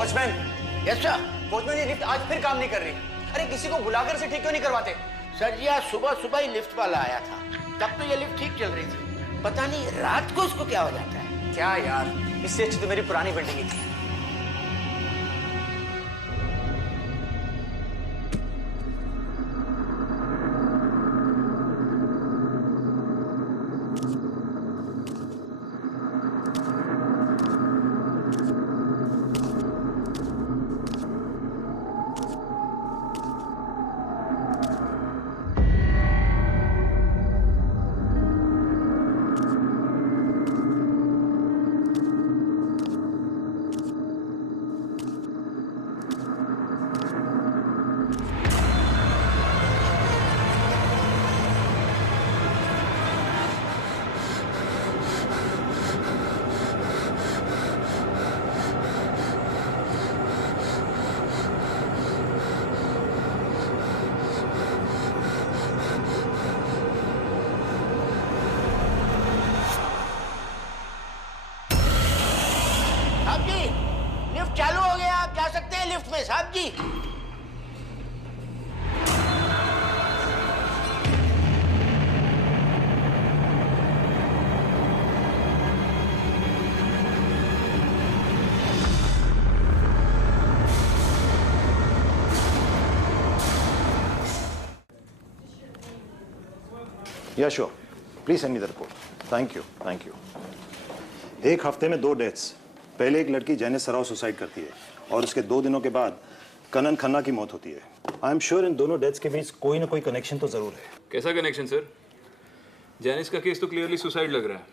Watchman. Yes sir. Watchman, ये lift आज फिर काम नहीं कर रही। अरे किसी को बुलाकर से ठीक क्यों नहीं करवाते? सर जी आज सुबह सुबह ही लिफ्ट वाला आया था, तब तो ये लिफ्ट ठीक चल रही थी। पता नहीं रात को इसको क्या हो जाता है। क्या यार, इससे अच्छी तो मेरी पुरानी बिल्डिंग ही थी। लिफ्ट चालू हो गया, आप जा सकते हैं लिफ्ट में साहब जी। या sure, please send me the report. Thank you, thank you. एक हफ्ते में 2 डेथ्स। पहले एक लड़की जैनिस सराव सुसाइड करती है और उसके 2 दिनों के बाद कनन खन्ना की मौत होती है। आई एम श्योर इन दोनों डेथ्स के बीच कोई ना कोई कनेक्शन तो जरूर है। कैसा कनेक्शन सर? जैनिस का केस तो क्लियरली सुसाइड लग रहा है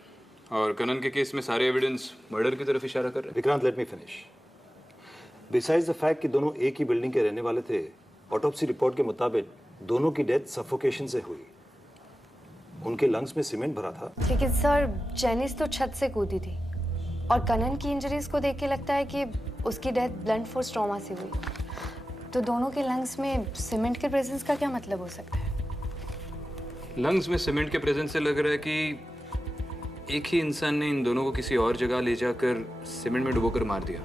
और कनन के केस में सारे एविडेंस मर्डर की तरफ इशारा कर रहे हैं। Vikrant, let me finish. Besides the fact कि दोनों एक ही बिल्डिंग के रहने वाले थे, ऑटोप्सी रिपोर्ट के मुताबिक दोनों की डेथ सफोकेशन से हुई। उनके लंग्स में सीमेंट भरा था। लेकिन सर जैनिस तो छत से कूदी थी और कनन की इंजरीज को देख के लगता है कि उसकी डेथ ब्लंट फोर्स ट्रॉमा से हुई। तो दोनों के लंग्स में सीमेंट के प्रेजेंस का क्या मतलब हो सकता है? लंग्स में सीमेंट के प्रेजेंस से लग रहा है कि एक ही इंसान ने इन दोनों को किसी और जगह ले जाकर सीमेंट में डुबोकर मार दिया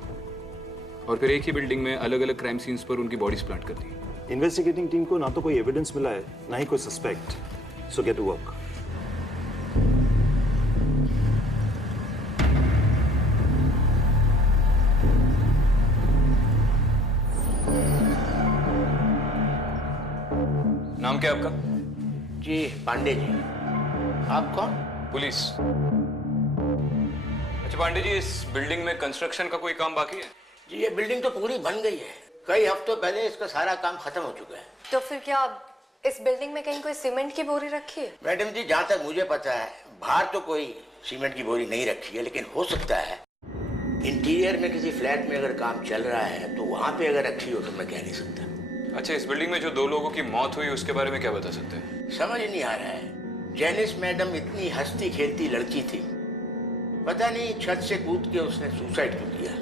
और फिर एक ही बिल्डिंग में अलग अलग क्राइम सीन्स पर उनकी बॉडीज प्लांट कर दी। इन्वेस्टिगेटिंग टीम को ना तो कोई एविडेंस मिला है, ना ही कोई suspect. So get to work. नाम क्या आपका? जी पांडे जी। आप कौन? पुलिस। अच्छा पांडे जी, इस बिल्डिंग में कंस्ट्रक्शन का कोई काम बाकी है? जी ये बिल्डिंग तो पूरी बन गई है, कई हफ्तों पहले इसका सारा काम खत्म हो चुका है। तो फिर क्या इस बिल्डिंग में कहीं कोई सीमेंट की बोरी रखी है? मैडम जी जहाँ तक मुझे पता है बाहर तो कोई सीमेंट की बोरी नहीं रखी है, लेकिन हो सकता है इंटीरियर में किसी फ्लैट में अगर काम चल रहा है तो वहाँ पे अगर रखी हो तो मैं कह नहीं सकता। अच्छा, इस बिल्डिंग में जो 2 लोगों की मौत हुई उसके बारे में क्या बता सकते हैं? समझ नहीं आ रहा है। जैनिस मैडम इतनी हंसती खेलती लड़की थी, पता नहीं छत से कूद के उसने सुसाइड क्यों किया।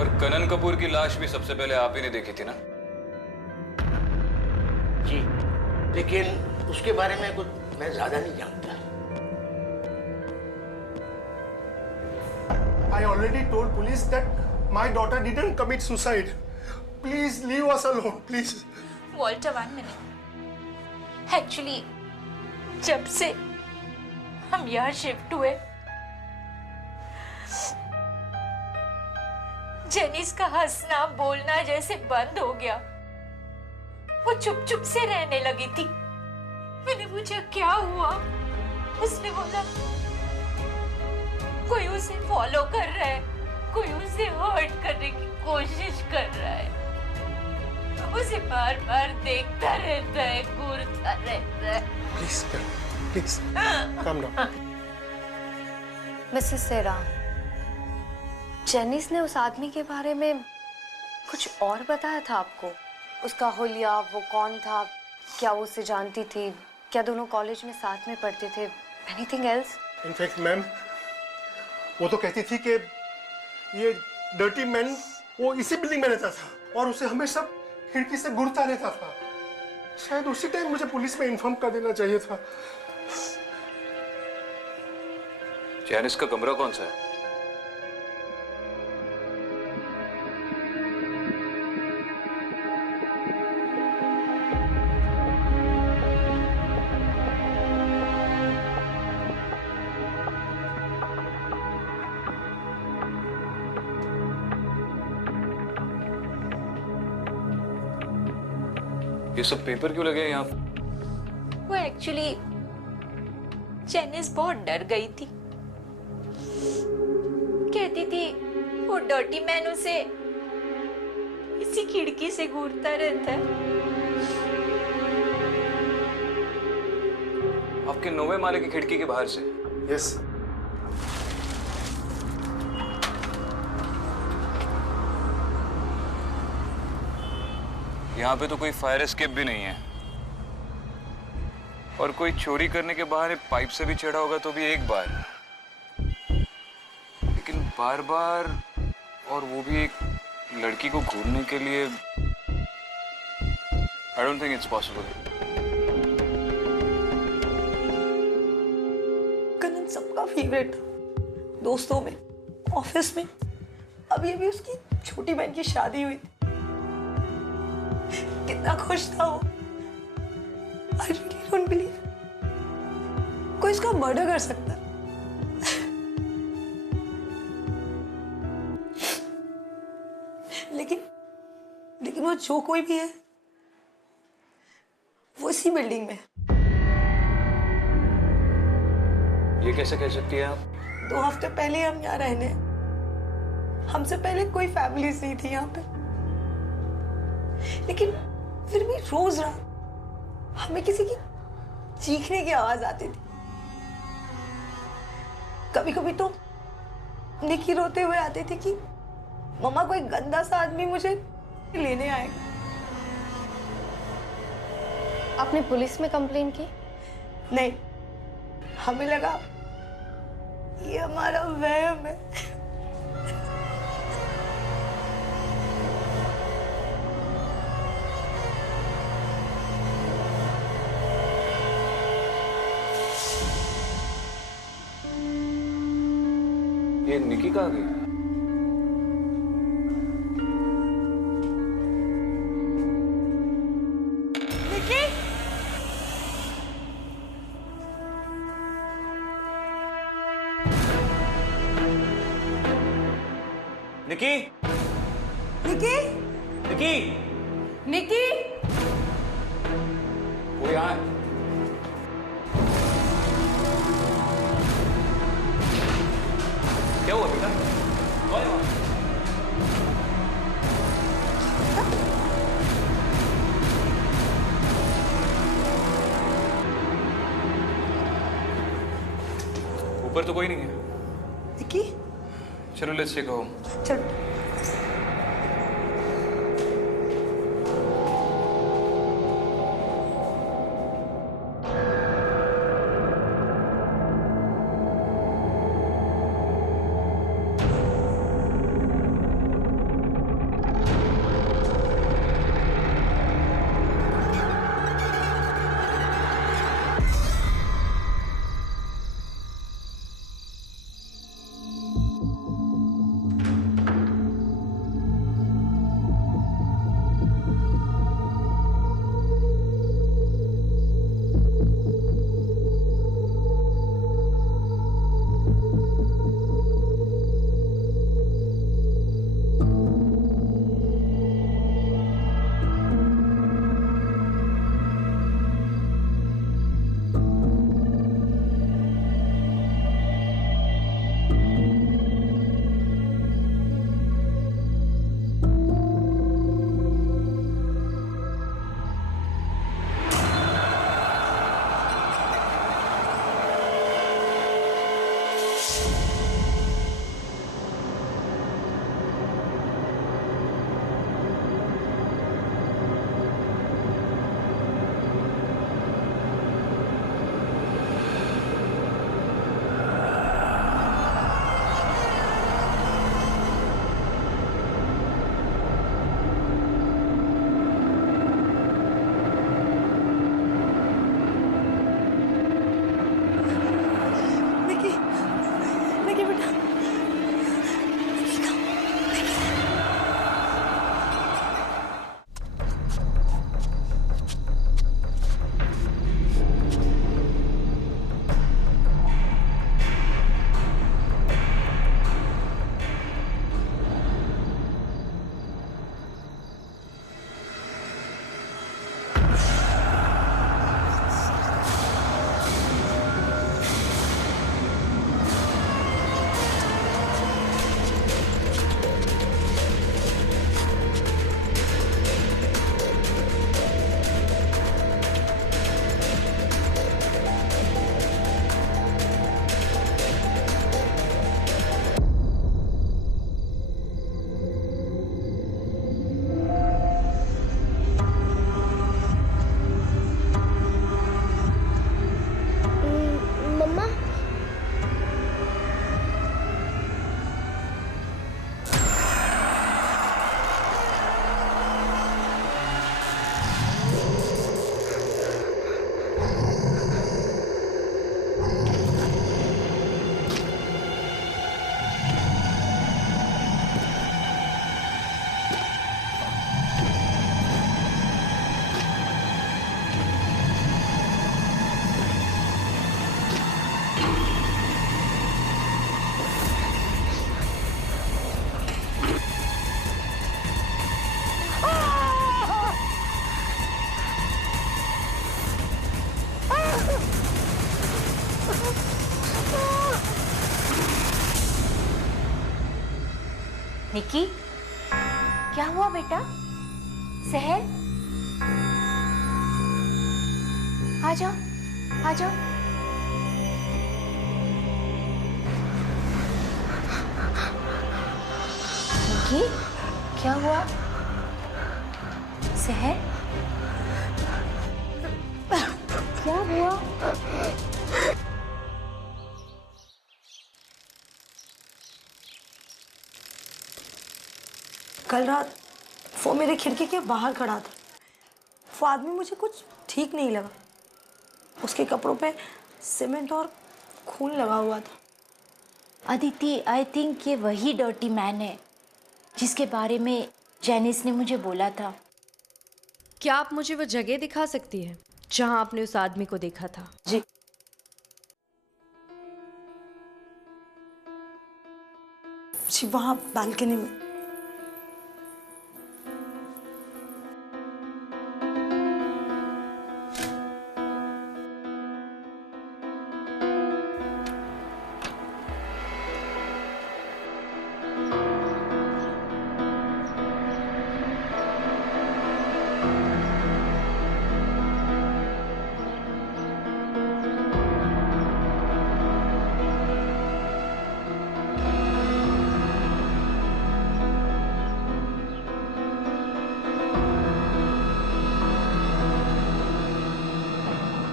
और कनन कपूर की लाश भी सबसे पहले आप ही ने देखी थी ना? जी, लेकिन उसके बारे में कुछ मैं ज्यादा नहीं जानता। I already told police that my daughter didn't commit suicide. Please leave us alone, please. Walter, 1 minute. Actually, जब से हम यहाँ शिफ्ट हुए, जेनिस का हंसना बोलना जैसे बंद हो गया। वो चुप चुप से रहने लगी थी। मैंने पूछा क्या हुआ? उसने बोला कोई उसे फॉलो कर रहा है, कोई उसे हर्ट करने की कोशिश कर रहा है, उसे बार बार देखता रहता है, घूरता रहता है। Please, calm down. Mrs Sera, Janice ने उस आदमी के बारे में कुछ और बताया था आपको? उसका हुलिया, वो कौन था, क्या वो उसे जानती थी, क्या दोनों कॉलेज में साथ में पढ़ते थे? Anything else? In fact, ma'am, वो तो कहती थी कि ये डर्टी मैन वो इसी बिल्डिंग में रहता था और उसे हमेशा खिड़की से घूरता रहता था। शायद उसी टाइम मुझे पुलिस में इन्फॉर्म कर देना चाहिए था। जैनिस का कमरा कौन सा है? ये सब पेपर क्यों लगे हैं यहाँ? वो एक्चुअली जेनिस बहुत डर गई थी। कहती थी वो डर्टी मैन उसे इसी खिड़की से घूरता रहता है। आपके 9वें माले की खिड़की के बाहर से? यस। यहाँ पे तो कोई फायर एस्केप भी नहीं है, और कोई चोरी करने के बहाने पाइप से भी चढ़ा होगा तो भी एक बार, लेकिन बार बार, और वो भी एक लड़की को घूरने के लिए। I don't think it's possible. Kanan सबका फेवरेट था, दोस्तों में, ऑफिस में। अभी अभी उसकी छोटी बहन की शादी हुई थी। कितना खुश था वो। I really don't believe कोई इसका मर्डर कर सकता है। लेकिन वो जो कोई भी है, वो इसी बिल्डिंग में है। ये कैसे कह सकती है आप? 2 हफ्ते पहले हम यहाँ रहने, हमसे पहले कोई फैमिलीज नहीं थी यहाँ पे, लेकिन फिर भी रोज रात हमें किसी की चीखने की आवाज आती थी। कभी कभी तो निकी रोते हुए आती थी कि मम्मा कोई गंदा सा आदमी मुझे लेने आएगा। आपने पुलिस में कंप्लेन की? नहीं, हमें लगा ये हमारा वहम है। ये निकी कहाँ गई? निकी? निकी, निकी? निकी, निकी? वो यहाँ है। क्या हुआ बेटा? कौन है वहाँ? ऊपर तो कोई नहीं है। निकी? चलो लेट्स टेक होम। चल। निकी, क्या हुआ बेटा? सहर, आ जाओ, आ जाओ। निकी, क्या हुआ? सहर, क्या हुआ? कल रात वो मेरे खिड़की के बाहर खड़ा था। वो आदमी मुझे कुछ ठीक नहीं लगा। उसके कपड़ों पे सीमेंट और खून लगा हुआ था। अदिति, आई थिंक ये वही डर्टी मैन है जिसके बारे में जेनिस ने मुझे बोला था। क्या आप मुझे वो जगह दिखा सकती है जहां आपने उस आदमी को देखा था? जी, जी वहाँ बालकनी में।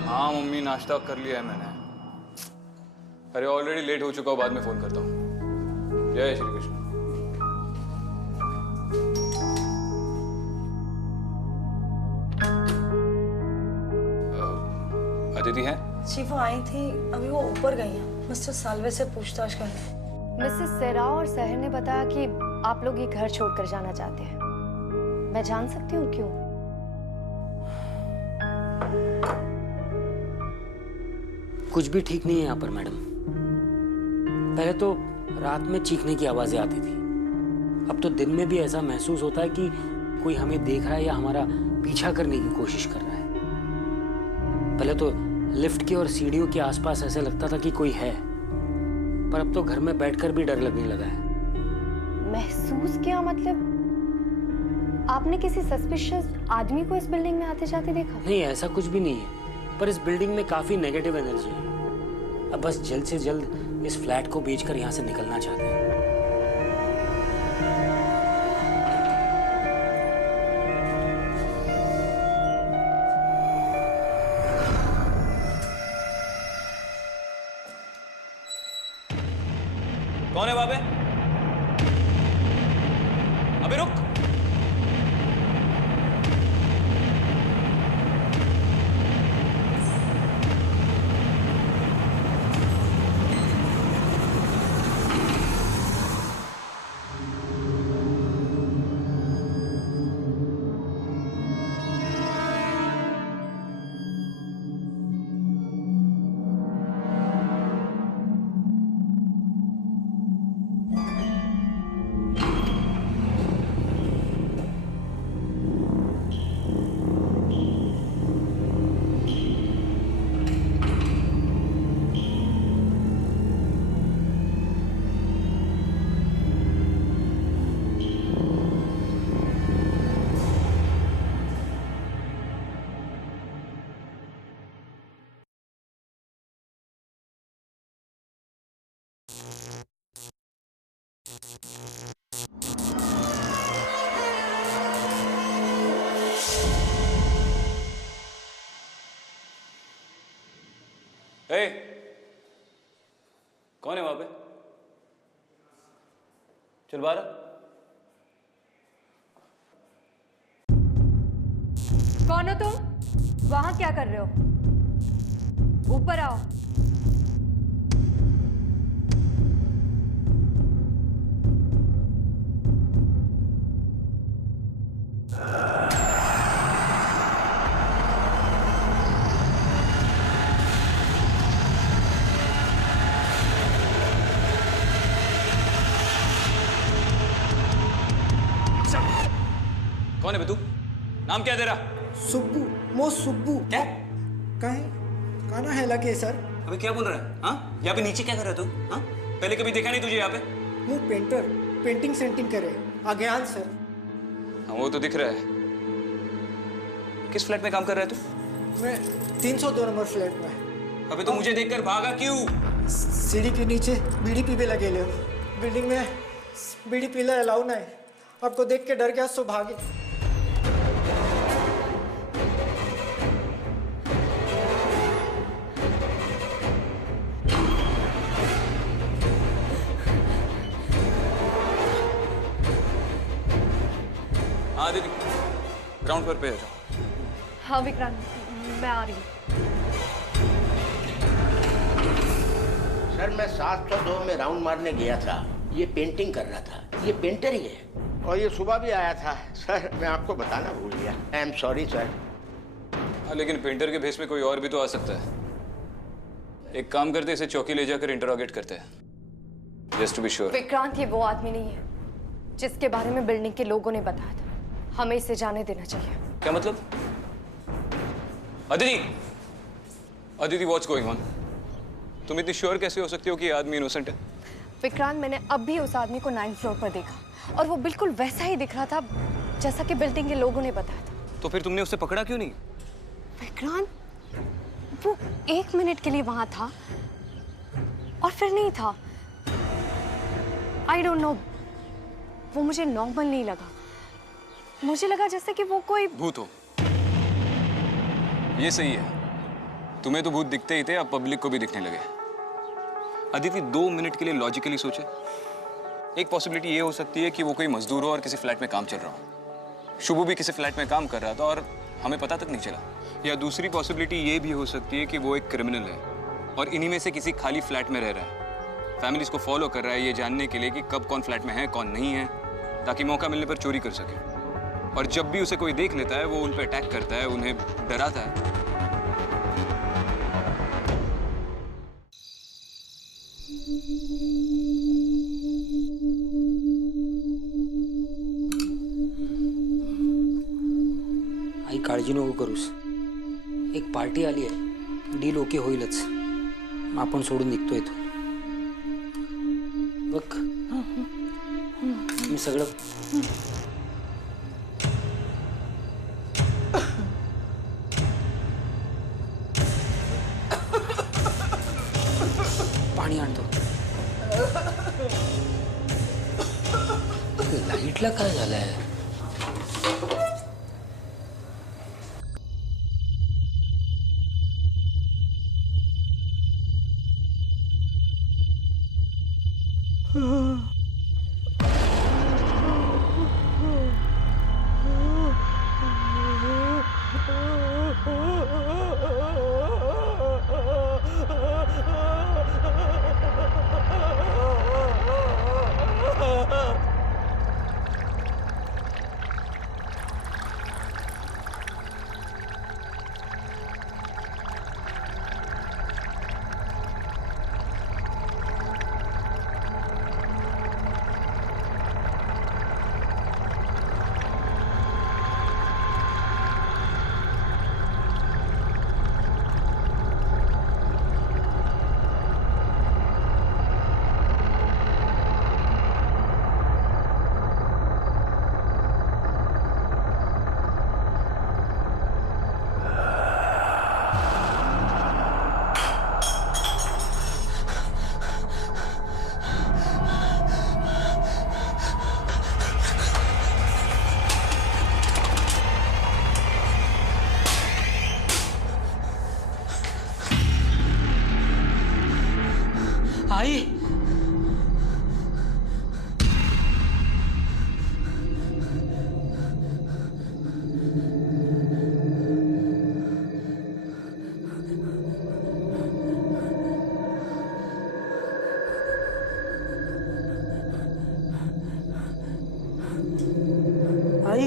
हाँ मम्मी, नाश्ता कर लिया है मैंने। अरे ऑलरेडी लेट हो चुका हूँ, बाद में फोन करता हूँ। जय श्री कृष्ण। अदिति है? जी वो आई थी, अभी वो ऊपर गई हैं मिस्टर साल्वे से पूछताछ करने। मिसेस सेरा और सहर ने बताया कि आप लोग ये घर छोड़कर जाना चाहते हैं। मैं जान सकती हूँ क्यों? कुछ भी ठीक नहीं है यहाँ पर मैडम। पहले तो रात में चीखने की आवाजें आती थी, अब तो दिन में भी ऐसा महसूस होता है कि कोई हमें देख रहा है या हमारा पीछा करने की कोशिश कर रहा है। पहले तो लिफ्ट के और सीढ़ियों के आसपास ऐसे लगता था कि कोई है, पर अब तो घर में बैठकर भी डर लगने लगा है। महसूस क्या मतलब? आपने किसी सस्पिशियस आदमी को इस बिल्डिंग में आते जाते देखा? नहीं, ऐसा कुछ भी नहीं है, पर इस बिल्डिंग में काफी नेगेटिव एनर्जी है। अब बस जल्द से जल्द इस फ्लैट को बेचकर यहाँ से निकलना चाहते हैं। कौन है वहां पे? अबे रुक। ए, कौन है वहां पे? चल बाहर आ। कौन हो तुम? वहां क्या कर रहे हो? ऊपर आओ। कौन है बे तू? नाम क्या है तेरा? सुब्बू, मो सुब्बू। क्या? काना है लगे सर। अबे क्या बोल रहा है? हाँ, यहाँ पे नीचे क्या कर रहा है तू? हाँ, पहले कभी देखा नहीं तुझे यहाँ पे? मो पेंटर, पेंटिंग सेंटिंग करे अज्ञान सर। हाँ वो तो दिख रहा है। किस फ्लैट में काम कर रहा है तू? मैं 302 नंबर फ्लैट में। अबे तो मुझे देखकर भागा क्यों? सीढ़ी के नीचे बीड़ी पीवे लगे ले। बिल्डिंग में बीड़ी पीला अलाउ ना है। आपको देख के डर गया सो भागे। हाँ दीदी, ग्राउंड पर पे आ जाओ। हाँ विक्रांत, मैं आ रही हूँ। सर मैं 702 में राउंड मारने गया था। ये पेंटिंग कर रहा था। ये पेंटर ही है और ये सुबह भी आया था। सर मैं आपको बताना भूल गया। I am sorry sir. हाँ लेकिन पेंटर के भेस में कोई और भी तो आ सकता है। एक काम करते, इसे चौकी ले जाकर इंटरोगेट करते हैं, just to be sure. Vikrant ये वो आदमी नहीं है जिसके बारे में बिल्डिंग के लोगों ने बताया था। हमें इसे जाने देना चाहिए। क्या मतलब? Aditi, Aditi what's going on? तुम इतनी श्योर कैसे हो सकती हो कि ये आदमी इनोसेंट है? विक्रांत, मैंने अब भी उस आदमी को 9th फ्लोर पर देखा और वो बिल्कुल वैसा ही दिख रहा था जैसा कि बिल्डिंग के लोगों ने बताया था। तो फिर तुमने उसे पकड़ा क्यों नहीं? विक्रांत, वो 1 मिनट के लिए वहां था और फिर नहीं था। आई डोंट नो, वो मुझे नॉर्मल नहीं लगा। मुझे लगा जैसे कि वो कोई भूत हो। ये सही है, तुम्हें तो भूत दिखते ही थे, अब पब्लिक को भी दिखने लगे। अदिति 2 मिनट के लिए लॉजिकली सोचे। एक पॉसिबिलिटी ये हो सकती है कि वो कोई मजदूर हो और किसी फ्लैट में काम चल रहा हो। शुभू भी किसी फ्लैट में काम कर रहा था और हमें पता तक नहीं चला। या दूसरी पॉसिबिलिटी ये भी हो सकती है कि वो एक क्रिमिनल है और इन्हीं में से किसी खाली फ्लैट में रह रहा है। फैमिली इसको फॉलो कर रहा है ये जानने के लिए कि कब कौन फ्लैट में है कौन नहीं है, ताकि मौका मिलने पर चोरी कर सके। और जब भी उसे कोई देख लेता है वो उन पर अटैक करता है, उन्हें डराता है। आई काळजी नको करूस. एक पार्टी आली आहे, डील ओके होईलच. आपण सोडून निघतोय तो. बघ मी सगळं पाणी आणतो. लाईटला काय झालंय? आई आई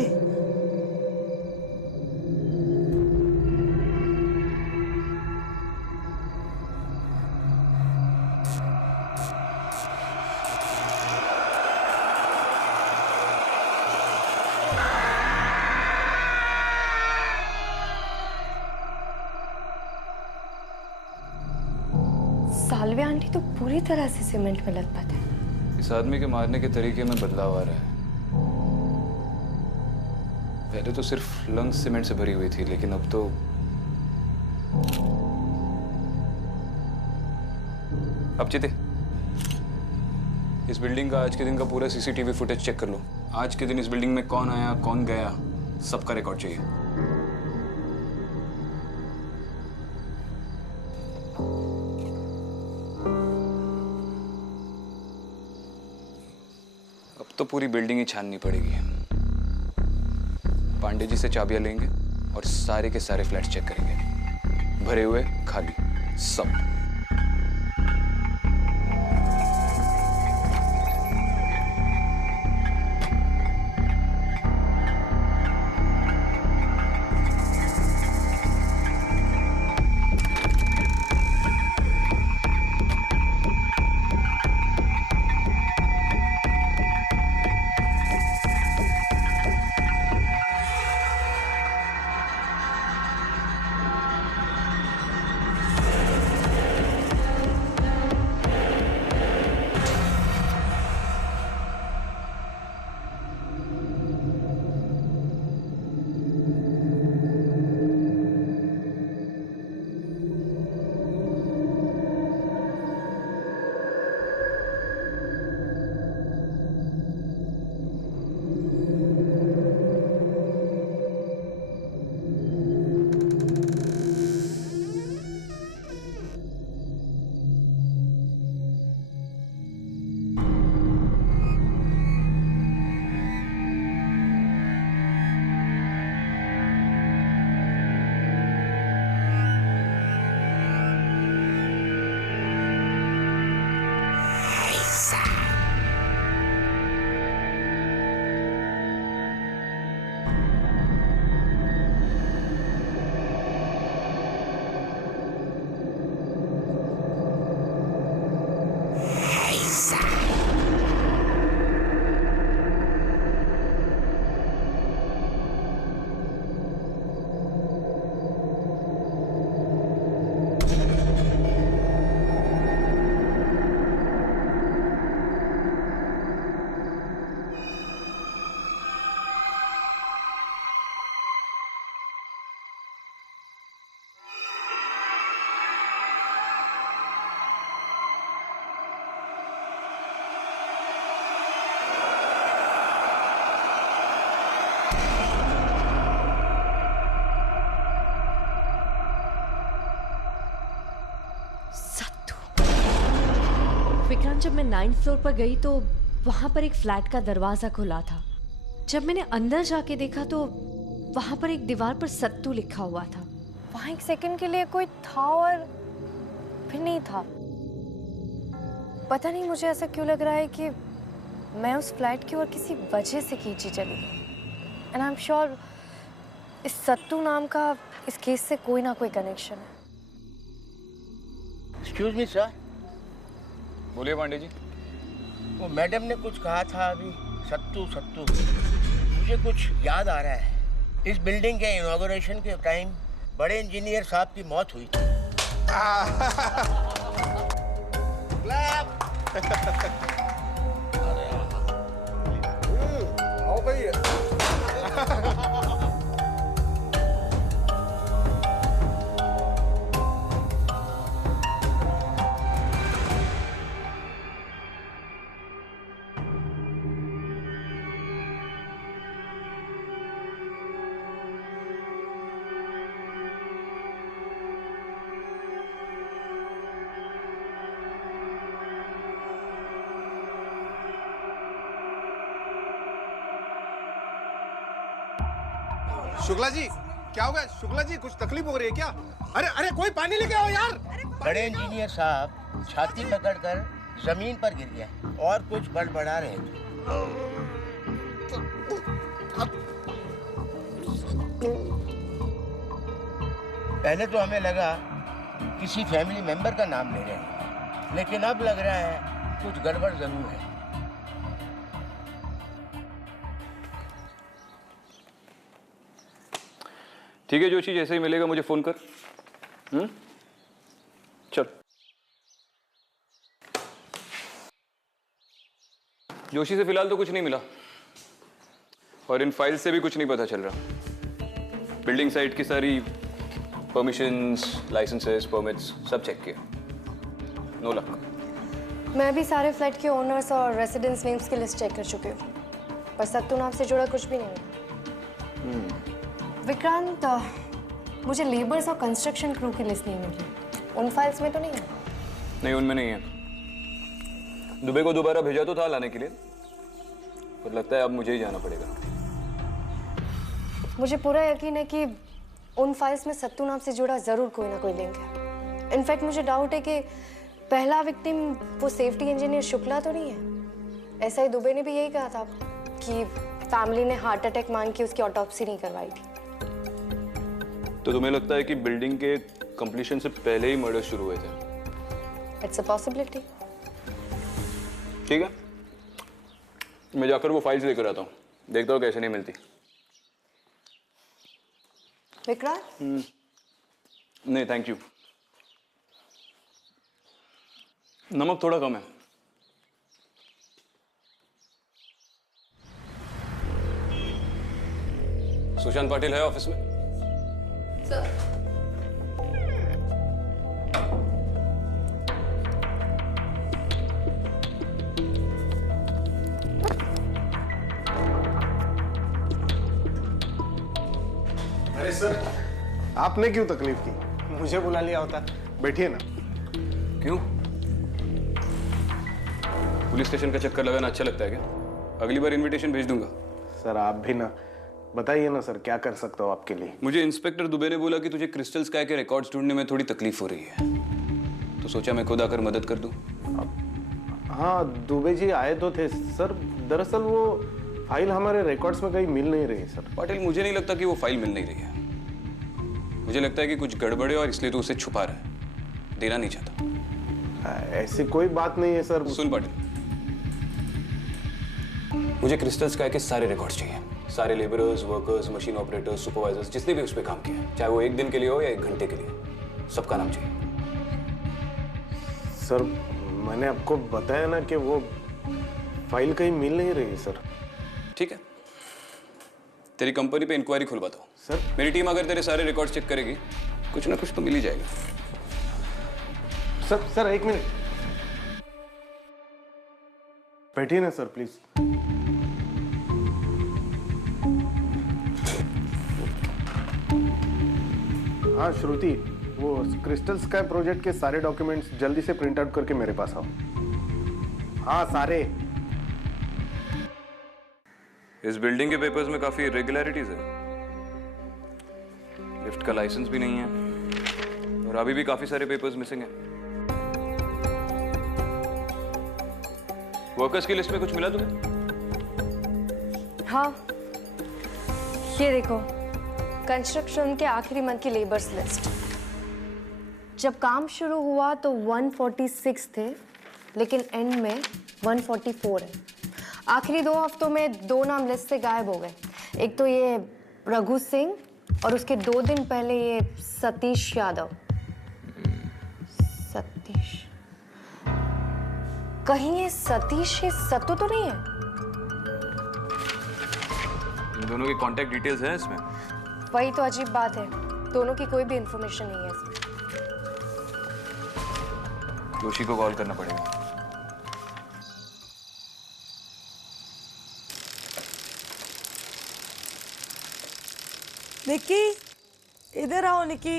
सालवे आंटी तो पूरी तरह से सीमेंट में लथपथ है। इस आदमी के मारने के तरीके में बदलाव आ रहा है। पहले तो सिर्फ लंग्स सीमेंट से भरी हुई थी, लेकिन अब तो अब चिते, इस बिल्डिंग का आज के दिन का पूरा सीसीटीवी फुटेज चेक कर लो। आज के दिन इस बिल्डिंग में कौन आया, कौन गया, सबका रिकॉर्ड चाहिए। अब तो पूरी बिल्डिंग ही छाननी पड़ेगी। पांडे जी से चाबियां लेंगे और सारे के सारे फ्लैट्स चेक करेंगे, भरे हुए, खाली, सब। विक्रांत, जब मैं 9th फ्लोर पर गई तो वहां पर एक फ्लैट का दरवाजा खुला था। जब मैंने अंदर जाके देखा तो वहां पर एक दीवार पर सत्तू लिखा हुआ था। वहाँ एक सेकंड के लिए कोई था और फिर नहीं था। पता नहीं मुझे ऐसा क्यों लग रहा है कि मैं उस फ्लैट की ओर किसी वजह से खींची चली गई। एंड आई एम श्योर इस सत्तू नाम का इस केस से कोई ना कोई कनेक्शन है। Excuse me sir. बोलिए पांडे जी। वो मैडम ने कुछ कहा था अभी, सत्तू सत्तू, मुझे कुछ याद आ रहा है। इस बिल्डिंग के इनॉग्रेशन के टाइम बड़े इंजीनियर साहब की मौत हुई थी। आओ भाई। शुक्ला जी, क्या हो गया? शुक्ला जी, कुछ तकलीफ हो रही है क्या? अरे अरे, कोई पानी लेके आओ यार। बड़े इंजीनियर साहब छाती पकड़कर जमीन पर गिर गया और कुछ बड़बड़ा रहे थे। पहले तो हमें लगा किसी फैमिली मेंबर का नाम ले रहे हैं, लेकिन अब लग रहा है कुछ गड़बड़ जरूर है। ठीक है जोशी, जैसे ही मिलेगा मुझे फोन कर। चल। जोशी से फिलहाल तो कुछ नहीं मिला और इन फाइल्स से भी कुछ नहीं पता चल रहा। बिल्डिंग साइट की सारी परमिशंस, लाइसेंसेस, परमिट्स सब चेक किए, नो लक। मैं भी सारे फ्लैट के ओनर्स और रेसिडेंट्स नेम्स की लिस्ट चेक कर चुकी हूँ, पर सत्तू नाम से जुड़ा कुछ भी नहीं मिला। विक्रांत, मुझे लेबर्स और कंस्ट्रक्शन क्रू की लिस्ट नहीं मिली। उन फाइल्स में तो नहीं है? नहीं, उनमें नहीं है। दुबई को दोबारा भेजा तो था लाने के लिए, पर लगता है अब मुझे ही जाना पड़ेगा। मुझे पूरा यकीन है कि उन फाइल्स में सत्तू नाम से जुड़ा जरूर कोई ना कोई लिंक है। इनफैक्ट मुझे डाउट है कि पहला विक्टिम वो सेफ्टी इंजीनियर शुक्ला तो नहीं है। ऐसा ही दुबे ने भी यही कहा था कि फैमिली ने हार्ट अटैक मांग के उसकी ऑटोप्सी नहीं करवाई थी। तो तुम्हें लगता है कि बिल्डिंग के कंप्लीशन से पहले ही मर्डर शुरू हुए थे? It's a possibility. ठीक है, मैं जाकर वो फाइल्स लेकर आता हूँ, देखता हूँ कैसे नहीं मिलती। विक्रांत? नहीं थैंक यू, नमक थोड़ा कम है। सुशांत पाटिल है ऑफिस में? सर। अरे सर, आपने क्यों तकलीफ की? मुझे बुला लिया होता। बैठिए ना। क्यों? पुलिस स्टेशन का चक्कर लगाना अच्छा लगता है क्या? अगली बार इनविटेशन भेज दूंगा। सर आप भी ना, बताइए ना सर, क्या कर सकता हूँ आपके लिए? मुझे इंस्पेक्टर दुबे ने बोला कि तुझे क्रिस्टल स्काई के रिकॉर्ड्स ढूंढने में थोड़ी तकलीफ हो रही है, तो सोचा मैं खुद आकर मदद कर दूं। हाँ, दुबे जी आए तो थे सर। दरअसल वो फाइल हमारे रिकॉर्ड्स में कहीं मिल नहीं रही सर। पाटिल, मुझे नहीं लगता कि वो फाइल मिल नहीं रही है। मुझे लगता है कि कुछ गड़बड़ है और इसलिए तो उसे छुपा रहा है, देना नहीं चाहता। ऐसी कोई बात नहीं है सर। सुन पाटिल, मुझे क्रिस्टल स्काई के सारे रिकॉर्ड्स चाहिए, सारे labourers, workers, machine operators, supervisors, जिसने भी उस पर काम किया है, चाहे वो 1 दिन के लिए हो या 1 घंटे के लिए, सबका नाम चाहिए। सर मैंने आपको बताया ना कि वो फाइल कहीं मिल नहीं रही सर। ठीक है, तेरी कंपनी पे इंक्वायरी खुलवाता हूँ सर। मेरी टीम अगर तेरे सारे रिकॉर्ड चेक करेगी, कुछ ना कुछ तो मिल ही जाएगा। सर 1 मिनट बैठिए ना सर प्लीज। हाँ श्रुति, वो क्रिस्टल स्काई प्रोजेक्ट के सारे डॉक्यूमेंट्स जल्दी से प्रिंट आउट करके मेरे पास आओ। हाँ सारे। इस बिल्डिंग के पेपर्स में काफी इरेगुलरिटीज है। लिफ्ट का लाइसेंस भी नहीं है और अभी भी काफी सारे पेपर्स मिसिंग हैं। वर्कर्स की लिस्ट में कुछ मिला तुम्हें? हाँ, ये देखो, कंस्ट्रक्शन के आखिरी मंथ की लेबर्स लिस्ट। जब काम शुरू हुआ तो 146 थे, लेकिन एंड में 144 है। आखिरी 2 हफ्तों में 2 नाम लिस्ट से गायब हो गए। एक तो ये रघु सिंह और उसके 2 दिन पहले ये सतीश यादव। सतीश, कहीं ये सतीश ये सत्तू तो नहीं है? इन दोनों की कांटेक्ट डिटेल्स हैं इसमें? वही तो अजीब बात है, दोनों की कोई भी इंफॉर्मेशन नहीं है इसमें। जोशी को कॉल करना पड़ेगा। निक्की, इधर आओ निक्की।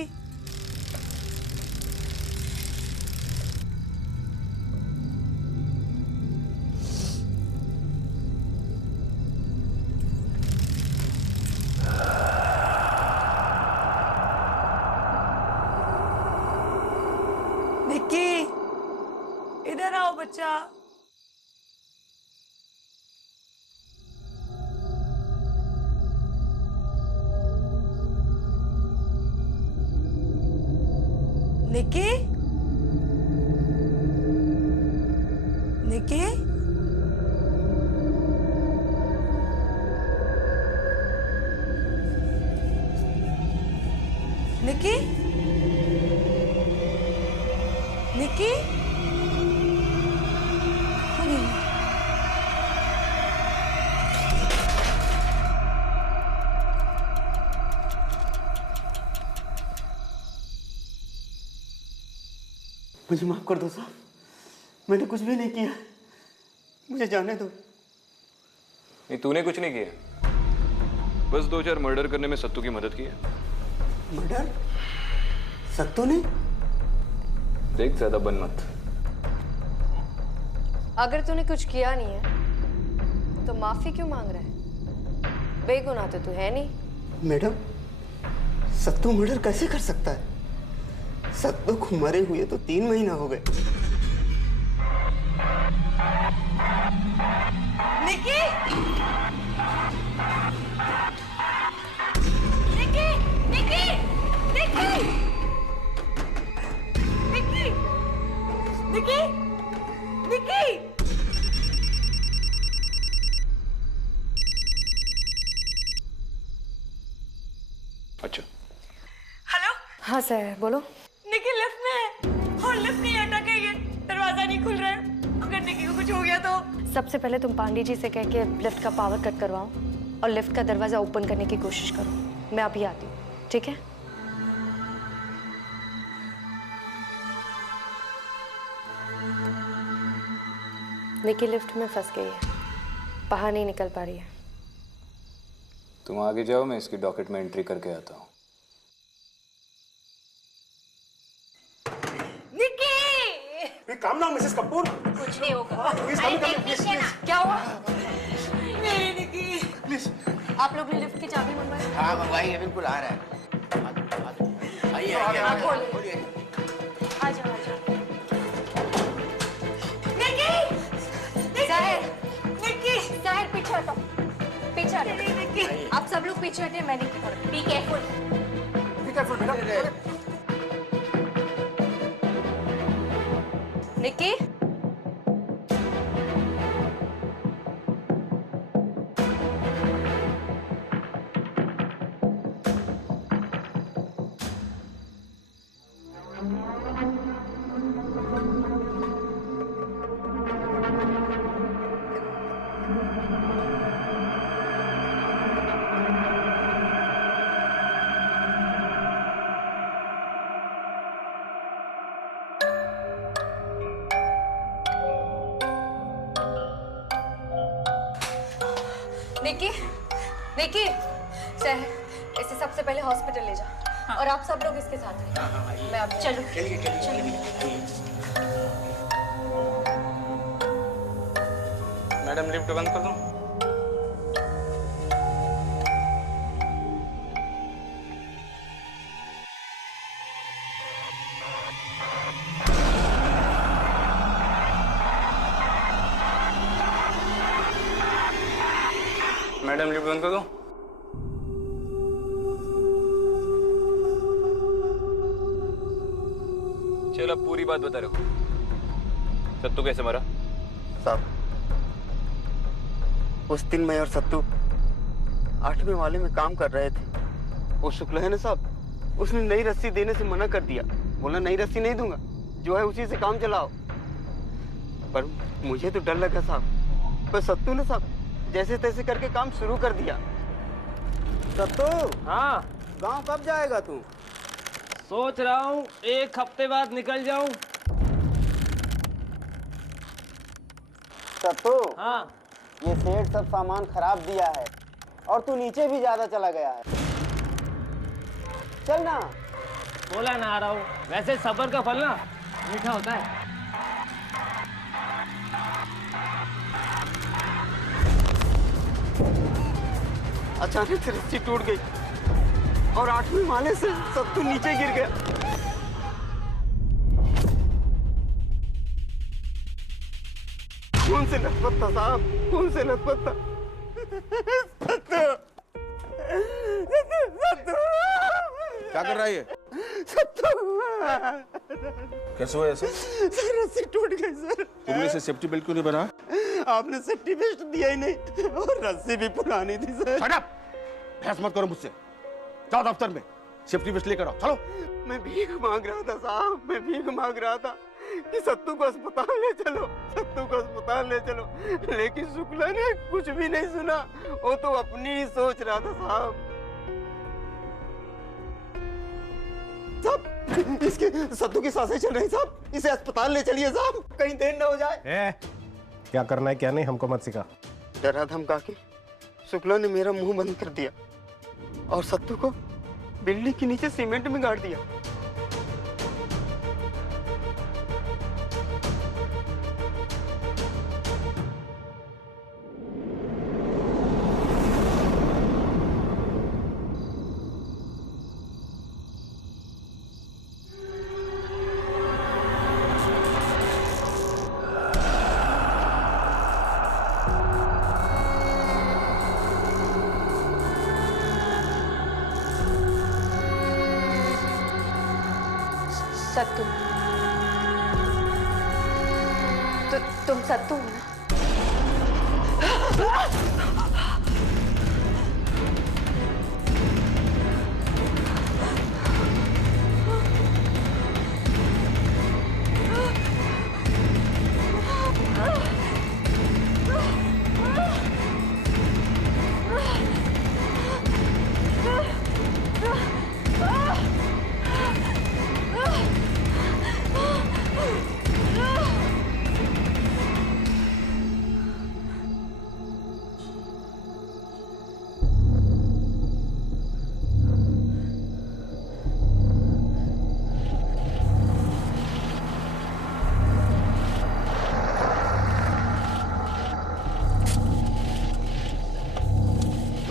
निक्की, इधर आओ बच्चा। निक्की, निक्की, निक्की, निक्की, मुझे माफ कर दो साहब, मैंने कुछ भी नहीं किया, मुझे जाने दो। नहीं, तूने कुछ नहीं किया, बस 2-4 मर्डर करने में सत्तू की मदद की है। मर्डर? सत्तू ने? देख, ज्यादा बन मत। अगर तूने कुछ किया नहीं है तो माफी क्यों मांग रहा है? बेगुनाह तो तू है नहीं। मैडम, सत्तू मर्डर कैसे कर सकता है? सत्तू को मरे हुए तो 3 महीना हो गए। निकी! निकी! निकी! निकी! निकी! निकी! निकी! अच्छा। हेलो? हाँ सर, बोलो। निकी लिफ्ट में है और लिफ्ट नहीं अटक है, ये दरवाजा नहीं खुल रहा है। अगर निकी को कुछ हो गया तो? सबसे पहले तुम पांडे जी से कह के लिफ्ट का पावर कट करवाओ और लिफ्ट का दरवाजा ओपन करने की कोशिश करो। मैं अभी आती हूँ, ठीक है? निकी लिफ्ट में फंस गई है, बाहर नहीं निकल पा रही है। तुम आगे जाओ, मैं इसकी डॉकेट में एंट्री करके आता हूँ। काम ना मिसेस कपूर। कुछ नहीं होगा। प्लीज क्या हुआ? मेरी निकी। प्लीज। आप लोग ने लिफ्ट की चाबी मंगवाई? हाँ मंगवाई है, बिल्कुल आ रहा है। आइए आइए आप खोलिए। खोलिए। आ जाओ, आ जाओ। निकी! साहिर, निकी! साहिर पीछे हटो, पीछे हटो। निकी! आप सब लोग पीछे हटिए, मैं निकी को। Be careful. बी केयरफुल बेटा। निकी? निकी, निकी, सर, इसे सबसे पहले हॉस्पिटल ले जा। और आप सब लोग इसके साथ हैं। मैं अब चलो। चलिए चलिए। मैडम लिफ्ट बंद कर दो। मैडम लिफ्ट बंद कर दो। चल अब पूरी बात बता रहे हो। सत्तू कैसे मरा? साहब, उस दिन मैं और सत्तू 8वें वाले में काम कर रहे थे। वो शुक्ल है ना साहब, उसने नई रस्सी देने से मना कर दिया। बोला नई रस्सी नहीं दूंगा, जो है उसी से काम चलाओ। पर मुझे तो डर लगा साहब। पर सत्तू ने साहब जैसे तैसे करके काम शुरू कर दिया। सत्तू, हाँ, गांव कब जाएगा तू? सोच रहा हूँ 1 हफ्ते बाद निकल जाऊँ। सत्तू, हाँ, ये सेठ सब सामान खराब दिया है और तू नीचे भी ज्यादा चला गया है। चल ना। बोला ना आ रहा हूँ। वैसे सब्र का फल ना मीठा होता है। अचानक से रस्सी टूट गई और 8वें माले से सत्तू नीचे गिर गया। खून से लथपथ था साहब, खून से लथपथ था। सत्तू, सत्तू, क्या कर रहा है ये? सत्तू, कैसे हुआ ऐसे? सर रस्सी टूट गई सर। तुमने इसे सेफ्टी बेल्ट क्यों नहीं बना? आपने सेफ्टी बेल्ट दिया ही नहीं और रस्सी भी पुरानी थी सर। Shut up! बहस मत करो मुझसे। जाओ दफ्तर में सेफ्टी बेल्ट लेकर आओ। चलो। मैं भीख मांग रहा था साहब, मैं भीख मांग रहा था कि सत्तू को अस्पताल ले चलो, सत्तू को अस्पताल ले चलो। लेकिन शुक्ला ने कुछ भी नहीं सुना। वो तो अपनी ही सोच रहा था साहब। सब इसके सत्तू की सांसें चल रही साहब, इसे अस्पताल ले चलिए साहब, कहीं देर ना हो जाए। क्या करना है क्या नहीं हमको मत सिखा। डरा धमका के शुक्ला ने मेरा मुंह बंद कर दिया और सत्तू को बिल्डिंग के नीचे सीमेंट में गाड़ दिया। सत्तू, तुम सत्तू हो ना?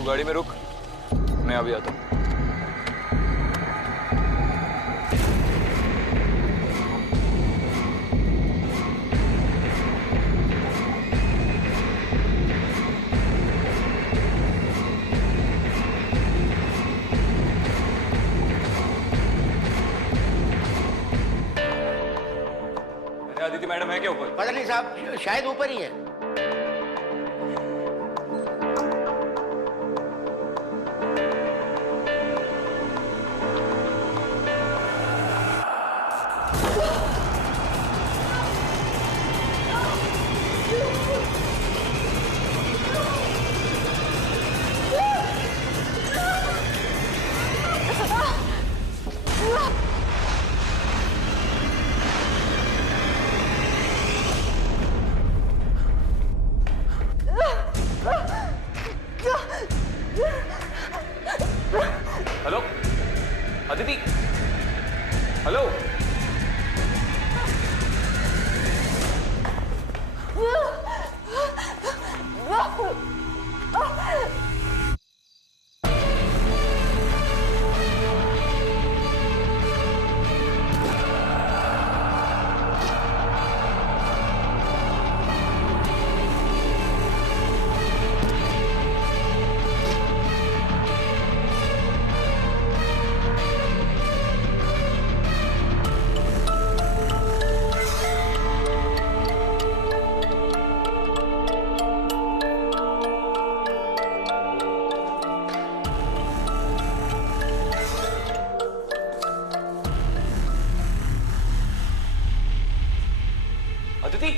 गाड़ी में रुक, मैं अभी आता हूँ। अदिति मैडम है क्या ऊपर? पता नहीं साहब, शायद ऊपर ही है। Hello Aditi, hello. अदिति,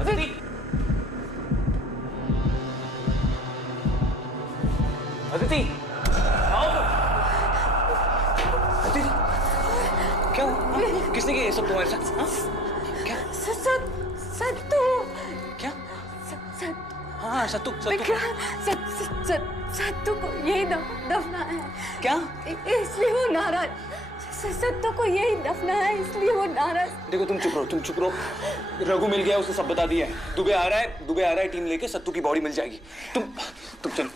अदिति, अदिति, आओ। अदिति, क्या हुआ? किसने किया ये सब तुम्हारे साथ? हाँ? क्या? सत्तू। क्या? हाँ सत्तू, सत्तू को यही दफना है। क्या? इसलिए वो नाराज। सत्तू को यही दफना है, इसलिए वो नाराज। देखो तुम चुप रहो। रघु मिल गया, उसने सब बता दिया है। दुबे आ रहा है टीम लेके, सत्तू की बॉडी मिल जाएगी। तुम चलो।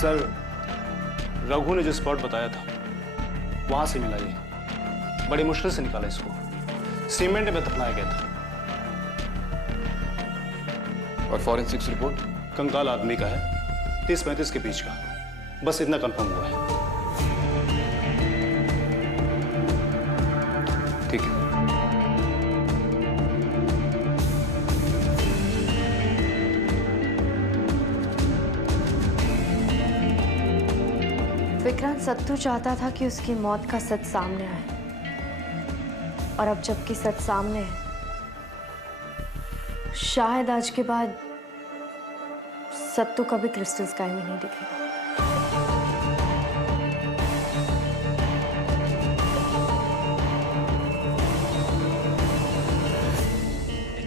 सर, रघु ने जो स्पॉट बताया था वहां से मिला ये। बड़ी मुश्किल से निकाला इसको। सीमेंट में दफनाया गया था। और फॉरेंसिक्स रिपोर्ट? कंकाल आदमी का है, 30-35 के बीच का। बस इतना कंफर्म हुआ है। ठीक है। विक्रांत सत्तू चाहता था कि उसकी मौत का सच सामने आए, और अब जबकि सच सामने है, शायद आज के बाद सत्तू कभी क्रिस्टल स्काई में नहीं दिखेगा।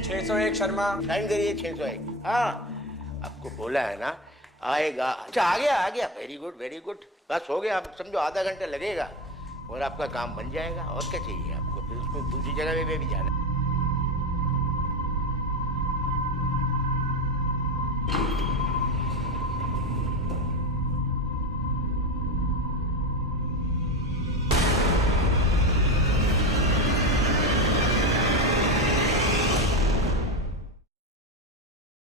601 शर्मा। साइन करिए 601। हाँ, आपको बोला है ना आएगा। अच्छा आ गया वेरी गुड वेरी गुड। बस हो गया, आप समझो आधा घंटा लगेगा और आपका काम बन जाएगा। और क्या चाहिए आपको? फिर उसको दूसरी जगह पे भी जाना है।